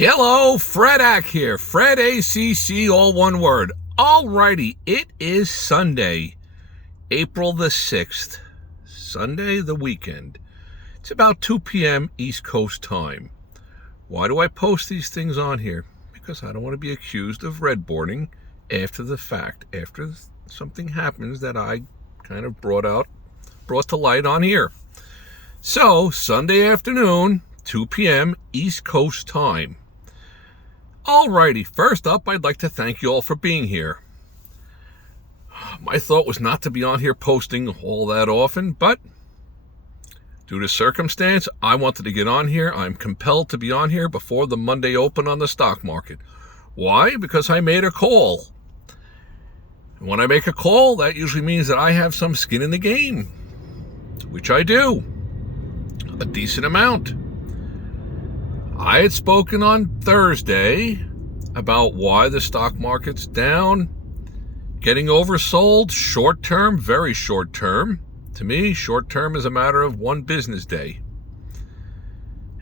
Hello, Fredak here. Fred ACC, all one word. Alrighty, it is Sunday, April the 6th. Sunday, the weekend. It's about 2 p.m. East Coast time. Why do I post these things on here? Because I don't want to be accused of redboarding after the fact, after something happens that I kind of brought to light on here. So, Sunday afternoon, 2 p.m. East Coast time. Alrighty, first up, I'd like to thank you all for being here. My thought was not to be on here posting all that often, but due to circumstance, I wanted to get on here. I'm compelled to be on here before the Monday open on the stock market. Why? Because I made a call. And when I make a call, that usually means that I have some skin in the game, which I do, a decent amount. I had spoken on Thursday about why the stock market's down, getting oversold, short term, very short term. To me, short term is a matter of one business day.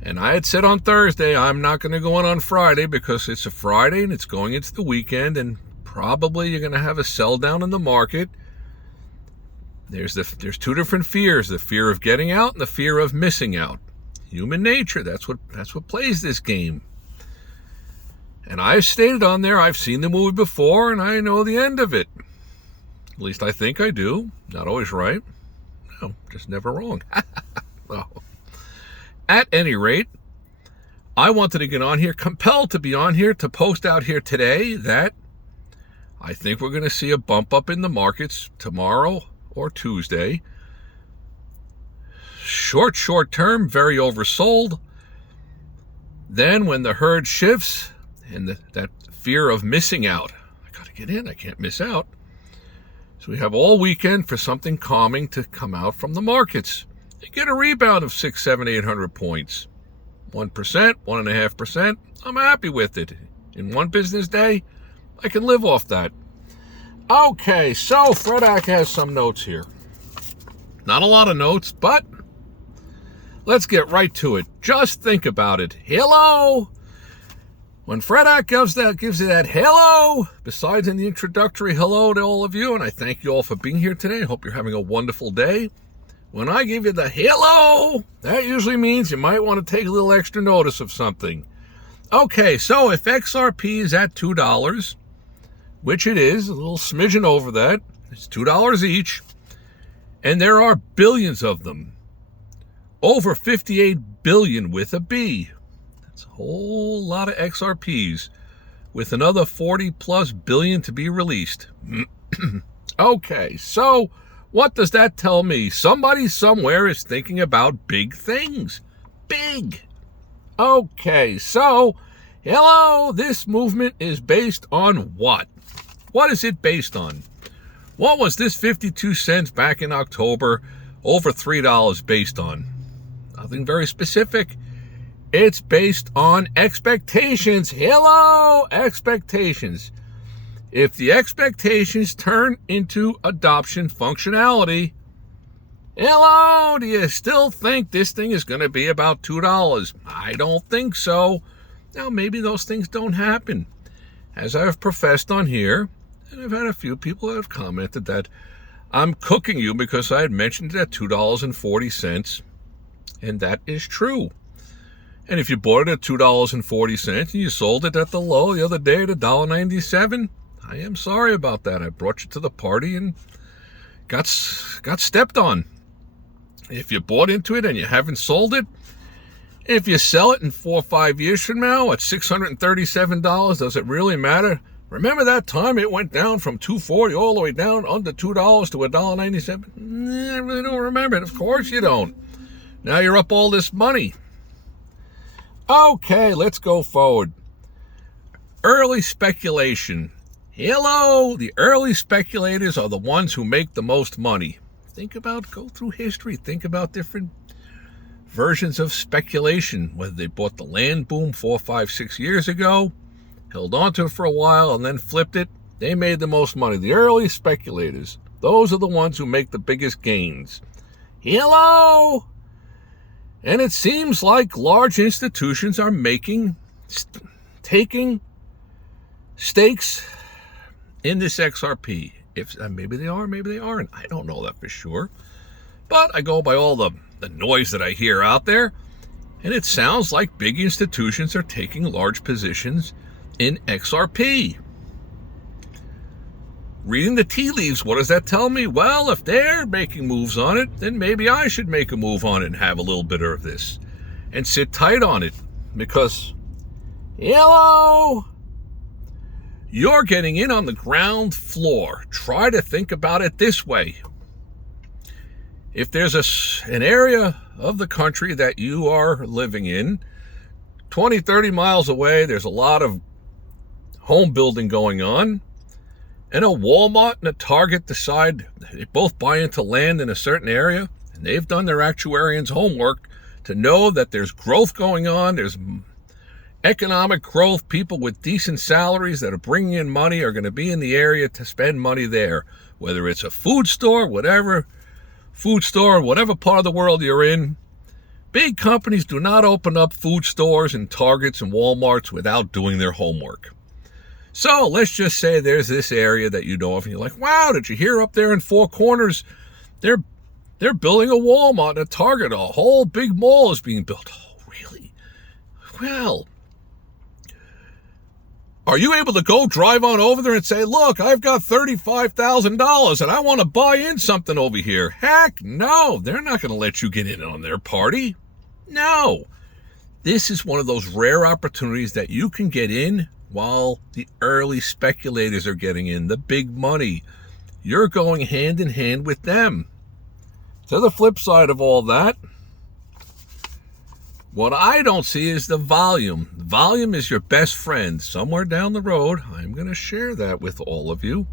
And I had said on Thursday, I'm not going to go on Friday because it's a Friday and it's going into the weekend, and probably you're going to have a sell down in the market. There's two different fears, the fear of getting out and the fear of missing out. Human nature, that's what plays this game. And I've stated on there, I've seen the movie before and I know the end of it. At least I think I do. Not always right. No, just never wrong. No. At any rate, I wanted to get on here, compelled to be on here, to post out here today that I think we're going to see a bump up in the markets tomorrow or Tuesday. Short term, very oversold. Then when the herd shifts and that fear of missing out, I got to get in, I can't miss out. So we have all weekend for something calming to come out from the markets. You get a rebound of 600, 700, 800 points. 1%, 1.5%. I'm happy with it. In one business day, I can live off that. Okay, so Fredak has some notes here. Not a lot of notes, but let's get right to it. Just think about it. Hello! When Fredak gives you that hello, besides in the introductory hello to all of you, and I thank you all for being here today. I hope you're having a wonderful day. When I give you the hello, that usually means you might want to take a little extra notice of something. Okay, so if XRP is at $2, which it is, a little smidgen over that, it's $2 each, and there are billions of them. Over 58 billion with a B. That's a whole lot of XRPs with another 40 plus billion to be released. Okay, so what does that tell me? Somebody somewhere is thinking about big things. Big. Okay, so hello, this movement is based on what? What is it based on? What was this 52 cents back in October, over $3 based on? Nothing very specific. It's based on expectations. Hello, expectations. If the expectations turn into adoption functionality, hello, do you still think this thing is going to be about $2? I don't think so. Now, maybe those things don't happen. As I've professed on here, and I've had a few people that have commented that I'm cooking you because I had mentioned it at $2.40. And that is true. And if you bought it at $2.40 and you sold it at the low the other day at $1.97, I am sorry about that. I brought you to the party and got stepped on. If you bought into it and you haven't sold it, if you sell it in 4 or 5 years from now at $637, does it really matter? Remember that time it went down from $2.40 all the way down under $2 to $1.97? I really don't remember it. Of course you don't. Now you're up all this money. Okay, let's go forward. Early speculation. Hello, the early speculators are the ones who make the most money. Go through history. Think about different versions of speculation, whether they bought the land boom 4, 5, 6 years ago, held on to it for a while, and then flipped it. They made the most money. The early speculators, those are the ones who make the biggest gains. Hello! And it seems like large institutions are making taking stakes in this XRP. If maybe they are, maybe they aren't. I don't know that for sure. But I go by all the noise that I hear out there, and it sounds like big institutions are taking large positions in XRP. Reading the tea leaves, what does that tell me? Well, if they're making moves on it, then maybe I should make a move on it and have a little bit of this and sit tight on it, because, hello, you're getting in on the ground floor. Try to think about it this way. If there's an area of the country that you are living in, 20, 30 miles away, there's a lot of home building going on, and a Walmart and a Target decide they both buy into land in a certain area, and they've done their actuarian's homework to know that there's growth going on, there's economic growth, people with decent salaries that are bringing in money are going to be in the area to spend money there, whether it's a food store, whatever part of the world you're in. Big companies do not open up food stores and Targets and Walmarts without doing their homework. So let's just say there's this area that you know of, and you're like, wow, did you hear up there in Four Corners, they're building a Walmart and a Target, a whole big mall is being built. Oh, really? Well, are you able to go drive on over there and say, look, I've got $35,000 and I want to buy in something over here? Heck no, they're not going to let you get in on their party. No. This is one of those rare opportunities that you can get in while the early speculators are getting in, the big money. You're going hand in hand with them. To the flip side of all that, what I don't see is the volume. Volume is your best friend. Somewhere down the road, I'm going to share that with all of you.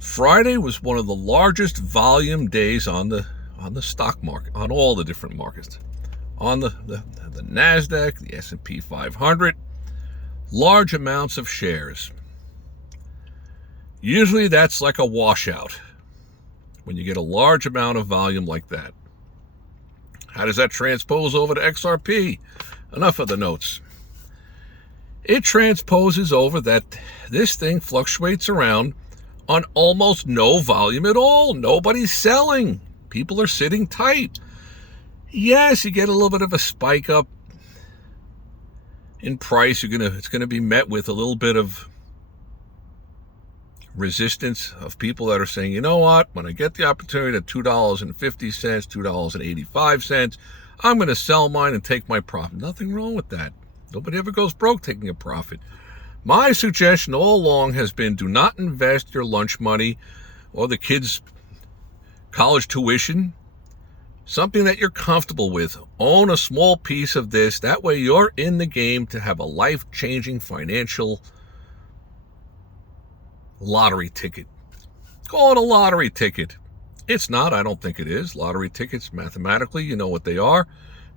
Friday was one of the largest volume days on the stock market, on all the different markets. On the NASDAQ, the S&P 500, large amounts of shares. Usually that's like a washout when you get a large amount of volume like that. How does that transpose over to XRP? Enough of the notes. It transposes over that this thing fluctuates around on almost no volume at all. Nobody's selling. People are sitting tight. Yes, you get a little bit of a spike up in price. It's gonna be met with a little bit of resistance of people that are saying, you know what, when I get the opportunity at $2.50, $2.85, I'm going to sell mine and take my profit. Nothing wrong with that. Nobody ever goes broke taking a profit. My suggestion all along has been, do not invest your lunch money or the kids' college tuition, something that you're comfortable with. Own a small piece of this. That way you're in the game to have a life-changing financial lottery ticket. Call it a lottery ticket. It's not. I don't think it is. Lottery tickets, mathematically, you know what they are.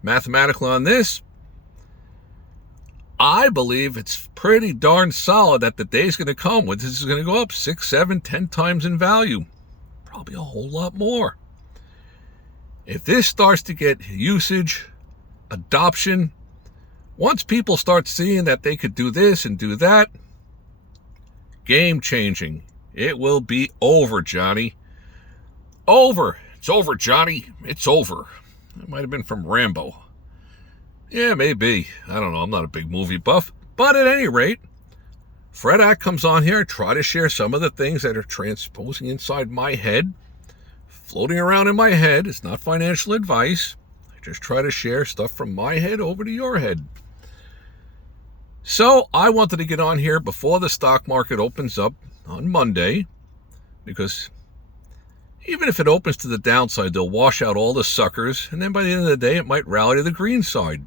Mathematically on this, I believe it's pretty darn solid that the day's going to come when this is going to go up 6, 7, 10 times in value. Probably a whole lot more. If this starts to get usage, adoption, once people start seeing that they could do this and do that, game changing. It will be over, Johnny. Over. It's over, Johnny. It's over. That might have been from Rambo. Yeah, maybe. I don't know. I'm not a big movie buff. But at any rate, Fred Ack comes on here. I try to share some of the things that are transposing inside my head, floating around in my head. It's not financial advice. I just try to share stuff from my head over to your head. So I wanted to get on here before the stock market opens up on Monday, because even if it opens to the downside, they'll wash out all the suckers, and then by the end of the day, it might rally to the green side.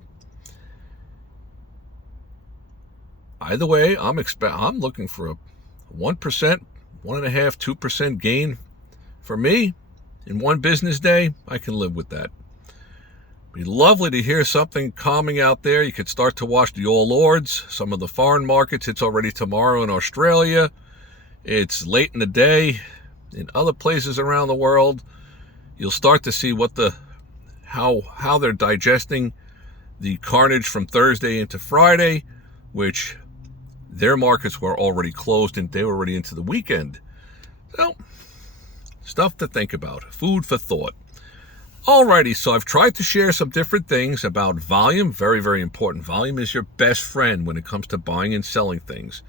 Either way, I'm looking for a 1%, 1.5%, 2% gain for me in one business day. I can live with that. Be lovely to hear something calming out there. You could start to watch the All Lords, some of the foreign markets. It's already tomorrow in Australia. It's late in the day in other places around the world. You'll start to see how they're digesting the carnage from Thursday into Friday, which Their markets were already closed and they were already into the weekend. So, stuff to think about. Food for thought. Alrighty, so I've tried to share some different things about volume. Very, very important. Volume is your best friend when it comes to buying and selling things.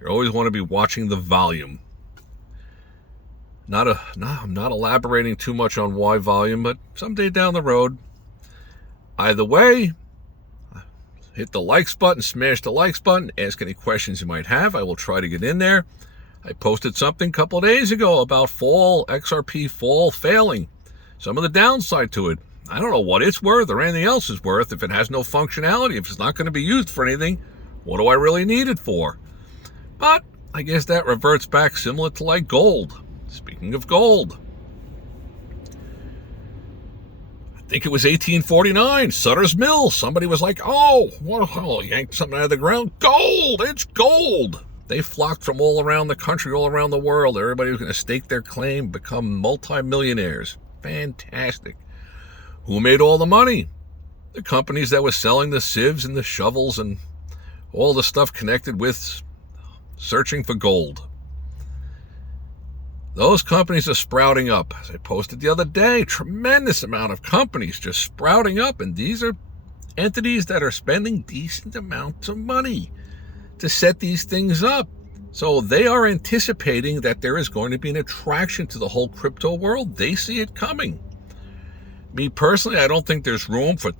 You always want to be watching the volume. I'm not elaborating too much on why volume, but someday down the road. Either way, hit the likes button, smash the likes button, ask any questions you might have. I will try to get in there. I posted something a couple of days ago about fall, XRP fall failing. Some of the downside to it. I don't know what it's worth or anything else is worth if it has no functionality. If it's not going to be used for anything, what do I really need it for? But I guess that reverts back similar to like gold. Speaking of gold, I think it was 1849, Sutter's Mill. Somebody was like, oh, yanked something out of the ground. Gold, it's gold. They flocked from all around the country, all around the world. Everybody was going to stake their claim, become multimillionaires. Fantastic. Who made all the money? The companies that were selling the sieves and the shovels and all the stuff connected with searching for gold. Those companies are sprouting up. As I posted the other day, tremendous amount of companies just sprouting up. And these are entities that are spending decent amounts of money to set these things up. So they are anticipating that there is going to be an attraction to the whole crypto world. They see it coming. Me personally, I don't think there's room for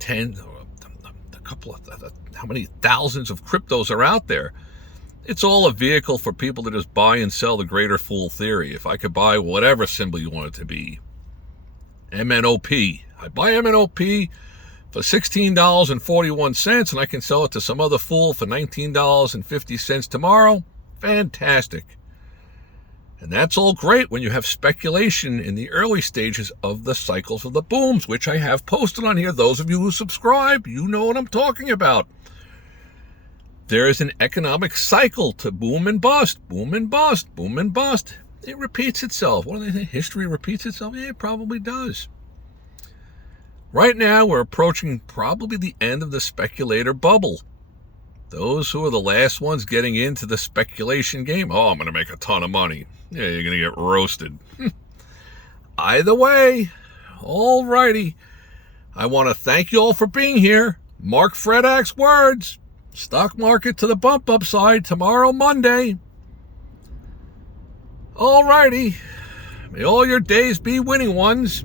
how many thousands of cryptos are out there. It's all a vehicle for people to just buy and sell the greater fool theory. If I could buy whatever symbol you want it to be, MNOP. I buy MNOP for $16.41 and I can sell it to some other fool for $19.50 tomorrow. Fantastic. And that's all great when you have speculation in the early stages of the cycles of the booms, which I have posted on here. Those of you who subscribe, you know what I'm talking about. There is an economic cycle to boom and bust, boom and bust, boom and bust. It repeats itself. What do they think? History repeats itself? Yeah, it probably does. Right now, we're approaching probably the end of the speculator bubble. Those who are the last ones getting into the speculation game, oh, I'm going to make a ton of money. Yeah, you're going to get roasted. Either way, all righty. I want to thank you all for being here. Mark Fredak's words. Stock market to the bump upside tomorrow, Monday. All righty. May all your days be winning ones.